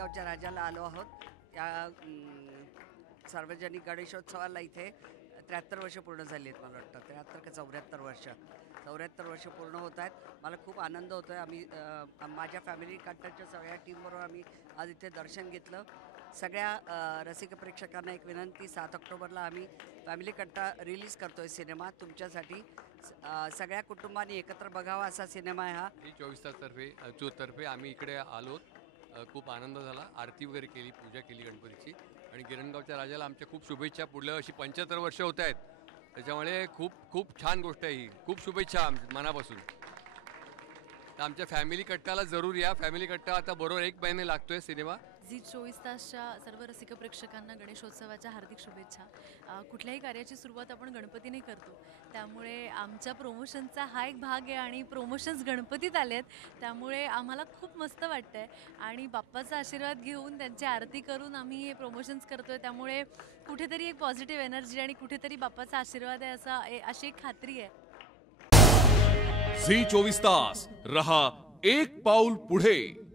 गिरणगावच्या राजाला आलो आहोत. त्या सार्वजनिक गणेशोत्सवाला इथे 73 वर्ष पूर्ण झाली आहेत. मला वाटतं 73 का 74 वर्ष पूर्ण होत आहेत. मला खूप आनंद होतो आहे. आम्ही माझ्या फॅमिली कट्टाच्या सगळ्या टीमबरोबर आम्ही आज इथे दर्शन घेतलं. सगळ्या रसिक प्रेक्षकांना एक विनंती, 7 ऑक्टोबरला आम्ही फॅमिली कट्टा रिलीज करतो आहे सिनेमा तुमच्यासाठी. सगळ्या कुटुंबांनी एकत्र बघावा असा सिनेमा आहे हा. झी 24 तर्फे आम्ही इकडे आलो. खूप आनंद झाला. आरती वगैरे केली, पूजा केली गणपतीची. आणि गिरणगावच्या राजाला आमच्या खूप शुभेच्छा. पुढल्या वर्षी 75 वर्ष होत आहेत, त्याच्यामुळे खूप छान गोष्ट आहे ही. खूप शुभेच्छा मनापासून. तर आमच्या फॅमिली कट्टाला जरूर या. फॅमिली कट्टा आता बरोबर 1 महिने लागतोय सिनेमा. झी 24 तासच्या सर्व रसिक प्रेक्षकांना गणेशोत्सवाच्या हार्दिक शुभेच्छा. कुठल्याही कार्याची सुरुवात आपण गणपतीने करतो, त्यामुळे आमच्या प्रमोशनचा हा एक भाग आहे आणि प्रमोशन्स गणपतीत आले आहेत, त्यामुळे आम्हाला खूप मस्त वाटतं आहे. आणि बाप्पाचा आशीर्वाद घेऊन त्यांची आरती करून आम्ही हे प्रमोशन्स करतो आहे, त्यामुळे कुठेतरी एक पॉझिटिव्ह एनर्जी आणि कुठेतरी बाप्पाचा आशीर्वाद आहे अशी एक खात्री आहे. झी 24 तास रहा एक पाऊल पुढे.